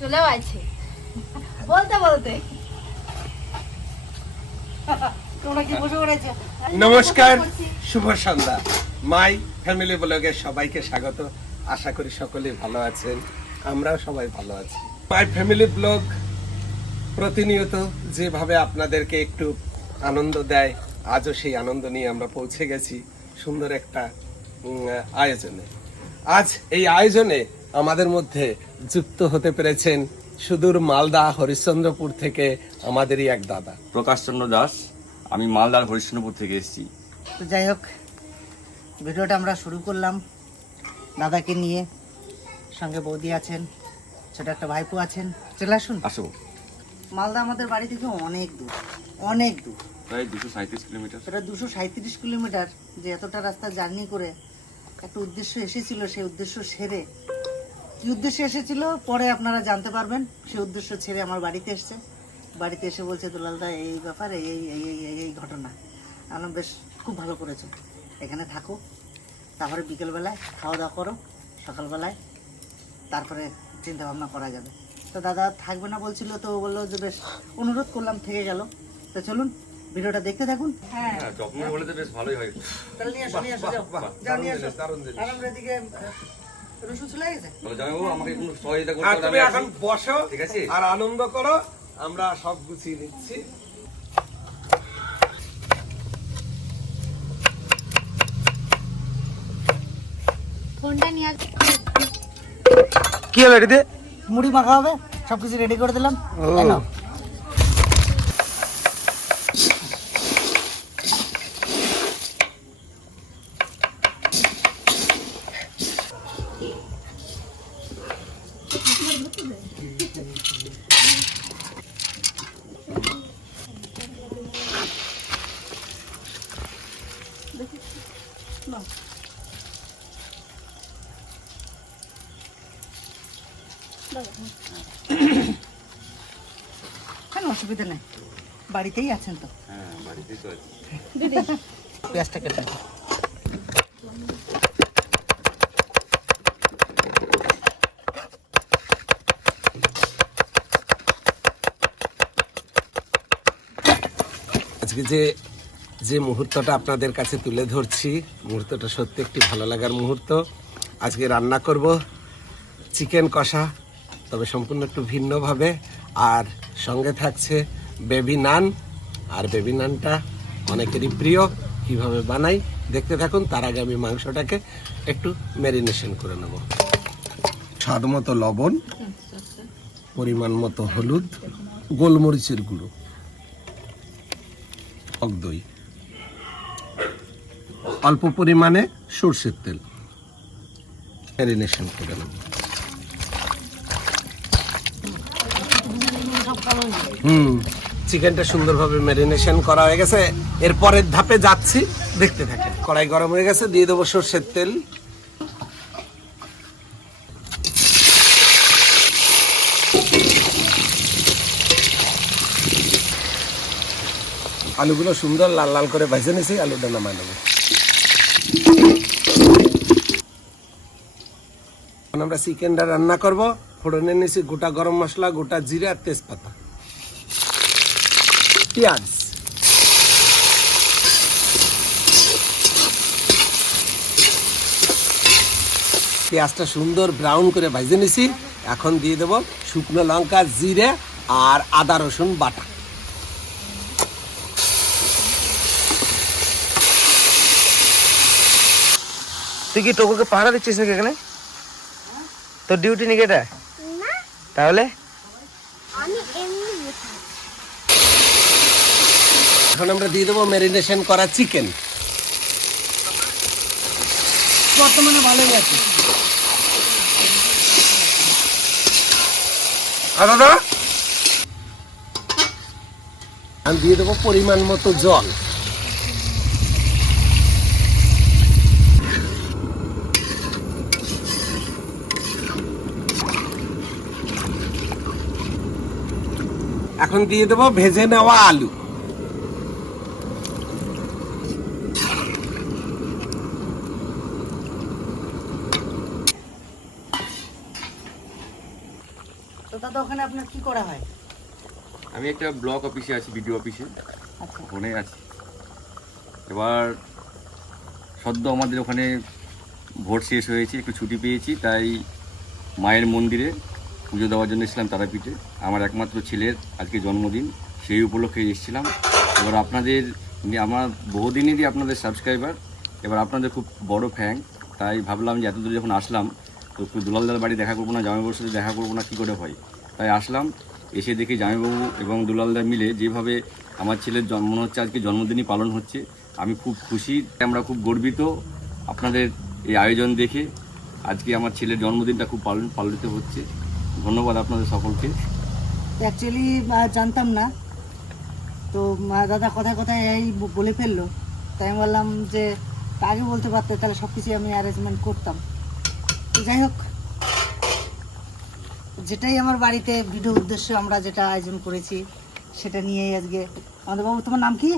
চলেও আছে। বলতে বলতে। তোমরা কি বসে পড়েছো? নমস্কার শুভ সন্ধ্যা। মাই ফ্যামিলি ব্লগে সবাইকে স্বাগত। আশা করি সকলেই ভালো আছেন। আমরাও সবাই ভালো আছি। মাই ফ্যামিলি ব্লগ প্রতিনিয়ত যেভাবে আপনাদেরকে একটু আনন্দ দেয় আজও সেই আনন্দ নিয়ে আমরা পৌঁছে গেছি সুন্দর একটা উম, আয়োজনে। আজ এই আয়োজনে আমাদের মধ্যে যুক্ত হতে পেরেছেন সুদূর মালদা হরিশ্চন্দ্রপুর থেকে আমাদেরই এক দাদা। প্রকাশচন্দ্র দাস আমি মালদার হরিশ্চন্দ্রপুর থেকে এসেছি। তো যাই হোক ভিডিওটা আমরা শুরু করলাম দাদাকে নিয়ে। সঙ্গে বৌদি আছেন ছোট একটা ভাইপো আছেন। চলে আসুন। আসো। মালদা আমাদের বাড়ি থেকে অনেক দূর অনেক দূর। প্রায় দুশো সাঁত্রিশ কিলোমিটার। প্রায় দুশো সাঁত্রিশ কিলোমিটার যে এতটা রাস্তা জার্নি করে একটা উদ্দেশ্য এসেছিল সেই উদ্দেশ্য সেরে কি উদ্দেশ্যে এসেছিল পরে আপনারা জানতে পারবেন। সে উদ্দেশ্য ছেড়ে আমার বাড়িতে এসছে। বাড়িতে এসে বলছে দুলালদা এই ব্যাপার এই এই এই এই এই ঘটনা। আমি বেশ খুব ভালো করেছ। এখানে থাকো। তারপরে বিকেলবেলায় খাওয়া দাওয়া করো সকালবেলায়। তারপরে চিন্তা ভাবনা করা যাবে। তো দাদা থাকবে না বলছিল তো ও বলল যে বেশ অনুরোধ করলাম থেকে গেল। তো চলুন ভিডিওটা দেখতে থাকুন। হ্যাঁ। হ্যাঁ তো বেশ ভালোই হয় তাহলে নিয়ে আসো নিয়ে আসো যাও। যাও নিয়ে দারুণ আসো। জিনিস, দারুণ আর আমরা এদিকে আহ, রসুন চলে গেছে? তাহলে আমাকে একটু সহযোগিতা করতে আর তুমি এখন বসো ঠিক আছে। আর আনন্দ করো আমরা সব গুছিয়ে নিচ্ছি। ফোনটা নিয়ে কি হলো এটিতে মুড়ি মাখা হবে সবকিছু রেডি করে দিলাম। কেন অসুবিধা নেই? বাড়িতেই আছেন তো। হ্যাঁ বাড়িতেই তো আছি। পেঁয়াজটা কেটে আজকে যে যে মুহূর্তটা আপনাদের কাছে তুলে ধরছি মুহূর্তটা সত্যি একটি ভালো লাগার মুহূর্ত। আজকে রান্না করব চিকেন কষা। তবে সম্পূর্ণ একটু ভিন্নভাবে। আর সঙ্গে থাকছে বেবি নান। আর বেবি নানটা অনেকেরই প্রিয়, কীভাবে বানাই দেখতে থাকুন। তার আগে আমি মাংসটাকে একটু ম্যারিনেশন করে নেব। স্বাদ মতো লবণ, পরিমাণ মতো হলুদ, গোলমরিচের গুঁড়ো টক দই। অল্প পরিমাণে সর্ষের তেল। ম্যারিনেশন করে নেব। হুম। চিকেনটা সুন্দরভাবে ম্যারিনেশন করা হয়ে গেছে। এর পরের ধাপে যাচ্ছি, দেখতে থাকেন কড়াই গরম হয়ে গেছে, দিয়ে দেবো সর্ষের তেল। আলুগুলো সুন্দর লাল লাল করে ভেজে নিয়েছি আলুটা নামায় নেব। আমরা চিকেনটা রান্না করব। ফোড়নে নিয়েছি গোটা গরম মশলা, গোটা জিরে, তেজপাতা। পেঁয়াজ পেঁয়াজটা সুন্দর ব্রাউন করে ভেজে নিয়েছি এখন দিয়ে দেবো শুকনো লঙ্কা জিরে আর আদা রসুন বাটা। তুই কি টোকোকে পাহারা দিচ্ছিস নাকি এখানে? তোর ডিউটি নাকি এটা? তাহলে? এখন আমরা দিয়ে দেবো ম্যারিনেশন করা চিকেন বর্তমানে ভালোই আছে। দাদা? আমি দিয়ে দেবো পরিমাণ মতো জল। এখন দিয়ে দেবো ভেজে নেওয়া আলু। দাদা ওখানে আপনার কি করা হয়? আমি একটা ব্লক অফিসে আছি বিডিও অফিসে। আচ্ছা। ওখানে আছি। এবার সদ্য আমাদের ওখানে ভোট শেষ হয়েছে একটু ছুটি পেয়েছি তাই মায়ের মন্দিরে পুজো দেওয়ার জন্য এসেছিলাম তারাপীঠে। আমার একমাত্র ছেলের আজকে জন্মদিন সেই উপলক্ষে এসেছিলাম। এবার আপনাদের আমার বহুদিনেরই আপনাদের সাবস্ক্রাইবার এবার আপনাদের খুব বড় ফ্যান তাই ভাবলাম যে এতদূর যখন আসলাম তো একটু দুলালদার বাড়ি দেখা করব না জামাইবাবুর সাথে দেখা করব না কী করে হয়? তাই আসলাম। এসে দেখি জামাইবাবু এবং দুলালদা মিলে যেভাবে আমার ছেলের জন্ম হচ্ছে আজকে জন্মদিনই পালন হচ্ছে। আমি খুব খুশি, আমরা খুব গর্বিত আপনাদের এই আয়োজন দেখে। আজকে আমার ছেলের জন্মদিনটা খুব পালন, পালিত হচ্ছে। ধন্যবাদ আপনাদের সকলকে। অ্যাকচুয়ালি জানতাম না। তো দাদা কথায় কথায় এই বলে ফেলল। তাই আমি বললাম যে, আগে বলতে পারতে, তাহলে সব কিছুই আমি অ্যারেঞ্জমেন্ট করতাম। যাই হোক যেটাই আমার বাড়িতে ভিডিও উদ্দেশ্য আমরা যেটা আয়োজন করেছি সেটা নিয়েই আজকে আমাদের বাবু তোমার নাম কি?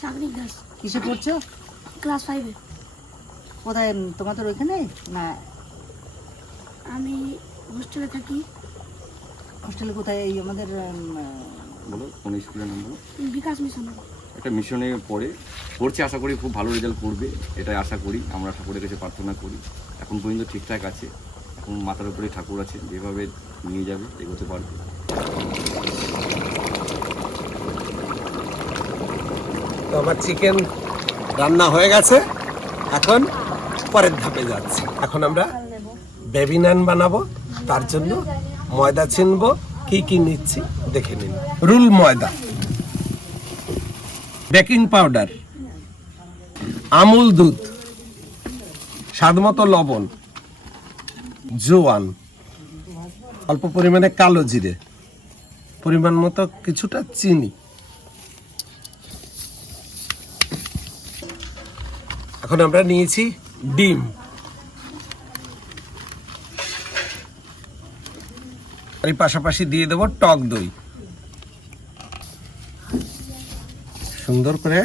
সাগরিক দাস। কিসে পড়ছো? ক্লাস ফাইভে কোথায় তোমাদের ওইখানে? না? আমি হোস্টেলে থাকি। হোস্টেলে কোথায়? এই আমাদের বলো কোন স্কুলের নাম বলো? বিকাশ মিশন। একটা মিশনে পড়ে। পড়ছে আশা করি খুব ভালো রেজাল্ট করবে এটাই আশা করি। আমরা ঠাকুরের কাছে প্রার্থনা করি। এখন পর্যন্ত ঠিকঠাক আছে। মাথার উপরে ঠাকুর আছে, যেভাবে নিয়ে যাবে এগোতে পারবে। তো আমার চিকেন রান্না হয়ে গেছে। এখন পরের ধাপে যাচ্ছে। এখন আমরা বেবি নান বানাবো, তার জন্য ময়দা ছিনবো, কি কি নিচ্ছি দেখে নিন। রুল ময়দা, বেকিং পাউডার, আমুল দুধ, স্বাদমতো লবণ জোয়ান। অল্প পরিমাণে কালো জিরে। পরিমাণ মতো কিছুটা চিনি। এখন আমরা নিয়েছি ডিম। আর এই পাশাপাশি দিয়ে দেবো টক দই। সুন্দর করে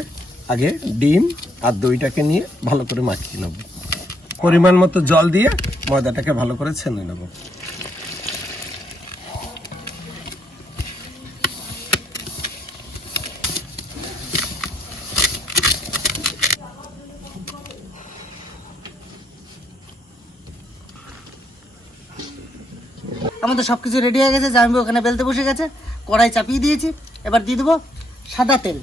আগে ডিম আর দইটাকে নিয়ে ভালো করে মাখিয়ে নেব। পরিমাণ মতো জল দিয়ে ময়দাটাকে ভালো করে ছেনে নেব। আমাদের সব কিছু রেডি হয়ে গেছে জামাইবাবু ওখানে বেলতে বসে গেছে, কড়াই চাপিয়ে দিয়েছি, এবার দিয়ে দেবো সাদা তেল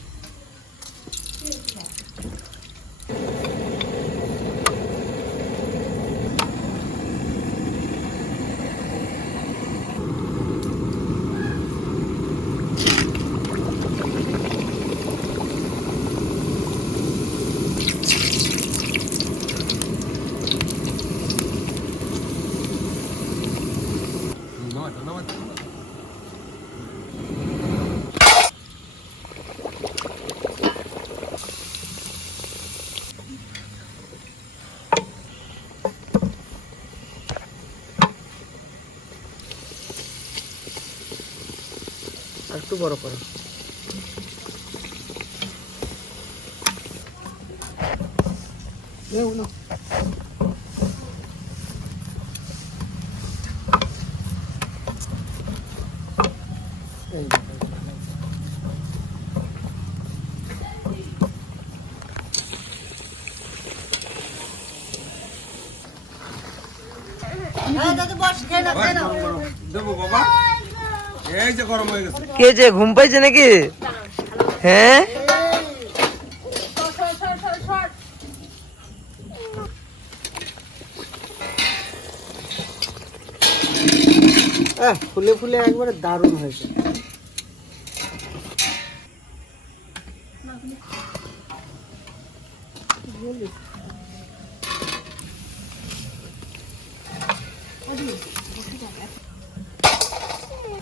আর একটু বড় করো এ উনো। এই দেখো। হ্যাঁ, দাদু বস, খেয়ে নাও, খেয়ে নাও। দেবো বাবা কে যে ঘুম পাইছে নাকি? হ্যাঁ? ফুলে ফুলে একবারে দারুণ হয়েছে।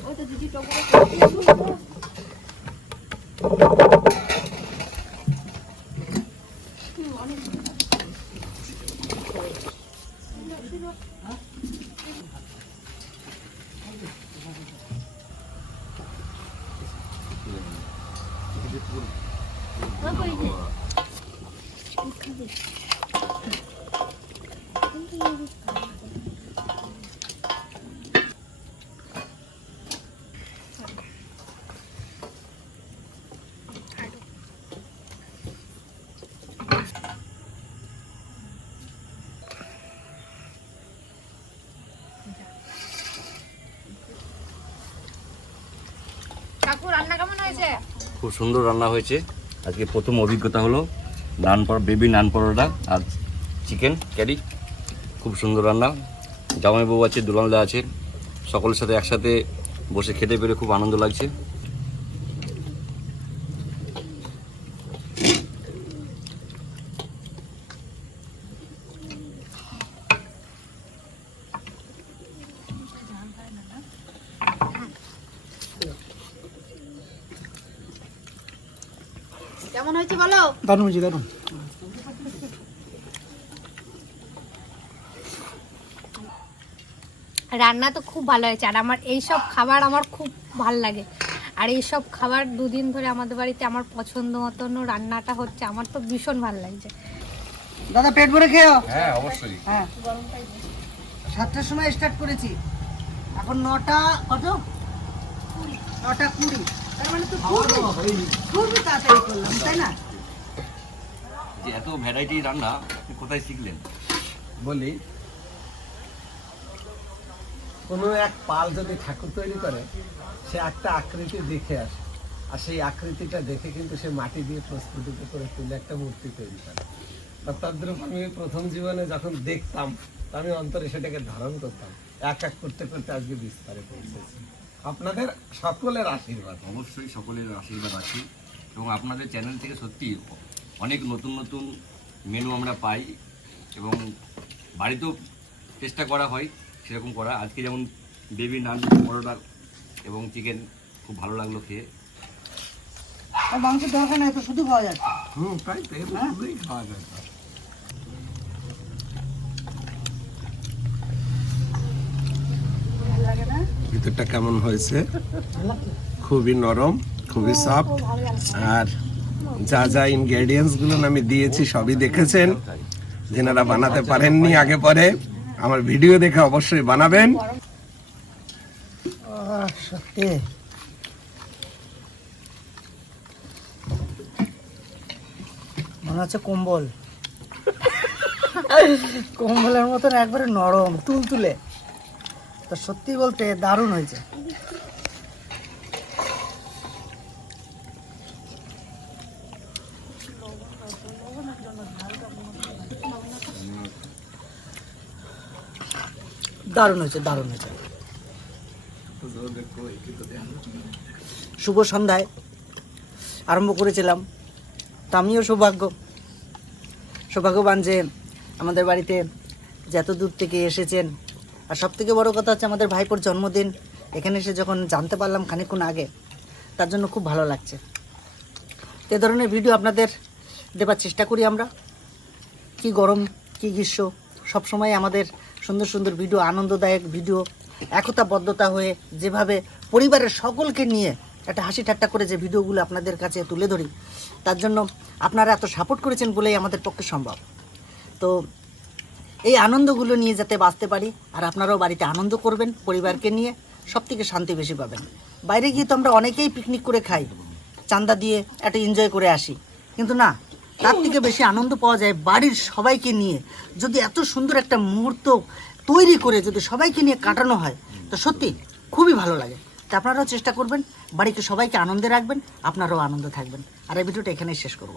我得自己打工，工。খুব সুন্দর রান্না হয়েছে। আজকে প্রথম অভিজ্ঞতা হলো নান পর বেবি নান পরোটা আর চিকেন ক্যারি খুব সুন্দর রান্না। জামাইবাবু আছে, দুলালদা আছে, সকলের সাথে একসাথে বসে খেতে পেরে খুব আনন্দ লাগছে। হয়েছে বলো। দারুণ হয়েছে দারুণ। রান্না তো খুব ভালো হয়েছে আর আমার এইসব খাবার আমার খুব ভালো লাগে। আর এইসব খাবার দুদিন ধরে আমাদের বাড়িতে আমার পছন্দ মতন রান্নাটা হচ্ছে আমার তো ভীষণ ভালো লাগছে। দাদা পেট ভরে খেয়েও? হ্যাঁ অবশ্যই। হ্যাঁ। সাতটার সময় স্টার্ট করেছি। এখন নটা কত? নটা কুড়ি। তার মানে তো খুবই খুবই তাড়াতাড়ি করলাম তাই না? যে এত ভ্যারাইটি রান্না আপনি কোথায় শিখলেন? বলি কোনো এক পাল যদি ঠাকুর তৈরি করে সে একটা আকৃতি দেখে আসে। আর সেই আকৃতিটা দেখে কিন্তু সে মাটি দিয়ে প্রস্তুতি করে তুলে একটা মূর্তি তৈরি করে। আর তদ্রুপ আমি প্রথম জীবনে যখন দেখতাম আমি অন্তরে সেটাকে ধারণ করতাম। এক এক করতে করতে আজকে বিস্তারে পৌঁছেছি। আপনাদের সকলের আশীর্বাদ। অবশ্যই সকলের আশীর্বাদ আছে এবং আপনাদের চ্যানেল থেকে সত্যি অনেক নতুন নতুন মেনু আমরা পাই এবং বাড়িতেও চেষ্টা করা হয় সেরকম করা। আজকে যেমন বেবি নান পরোটা এবং চিকেন খুব ভালো লাগল খেয়ে। আর মাংসের দরকার নাই তো শুধু খাওয়া যাচ্ছে। হুম তাই তো এর খাওয়া যায় ভিতরটা কেমন হয়েছে? খুবই নরম, খুবই সফট আর যা যা ইনগ্রেডিয়েন্টসগুলো আমি দিয়েছি সবই দেখেছেন। যেনারা বানাতে পারেননি আগে পরে, আমার ভিডিও দেখে অবশ্যই বানাবেন। মনে হচ্ছে কম্বল। কম্বলের মতন একবারে নরম, তুলতুলে। তো সত্যি বলতে দারুণ হয়েছে। দারুণ হয়েছে দারুণ হয়েছে। শুভ সন্ধ্যায় আরম্ভ করেছিলাম। তা আমিও সৌভাগ্য। সৌভাগ্যবান যে আমাদের বাড়িতে যে এত দূর থেকে এসেছেন আর সব থেকে বড় কথা হচ্ছে আমাদের ভাইপোর জন্মদিন, এখানে এসে যখন জানতে পারলাম খানিকক্ষণ আগে, তার জন্য খুব ভালো লাগছে। এ ধরনের ভিডিও আপনাদের দেবার চেষ্টা করি আমরা। কি গরম, কি গ্রীষ্ম, সবসময় আমাদের সুন্দর সুন্দর ভিডিও, আনন্দদায়ক ভিডিও, একতাবদ্ধতা হয়ে যেভাবে পরিবারের সকলকে নিয়ে একটা হাসি ঠাট্টা করে যে ভিডিওগুলো আপনাদের কাছে তুলে ধরি, তার জন্য আপনারা এত সাপোর্ট করেছেন বলেই আমাদের পক্ষে সম্ভব। তো এই আনন্দগুলো নিয়ে যাতে বাঁচতে পারি, আর আপনারাও বাড়িতে আনন্দ করবেন পরিবারকে নিয়ে সব থেকে শান্তি বেশি পাবেন। বাইরে গিয়ে তো আমরা অনেকেই পিকনিক করে খাই, চান্দা দিয়ে একটা এনজয় করে আসি। কিন্তু না, তার থেকে বেশি আনন্দ পাওয়া যায় বাড়ির সবাইকে নিয়ে। যদি এত সুন্দর একটা মুহূর্ত তৈরি করে যদি সবাইকে নিয়ে কাটানো হয়, তো সত্যি খুবই ভালো লাগে। তা আপনারাও চেষ্টা করবেন বাড়িকে সবাইকে আনন্দে রাখবেন, আপনারাও আনন্দ থাকবেন। আর এই ভিডিওটা এখানেই শেষ করব।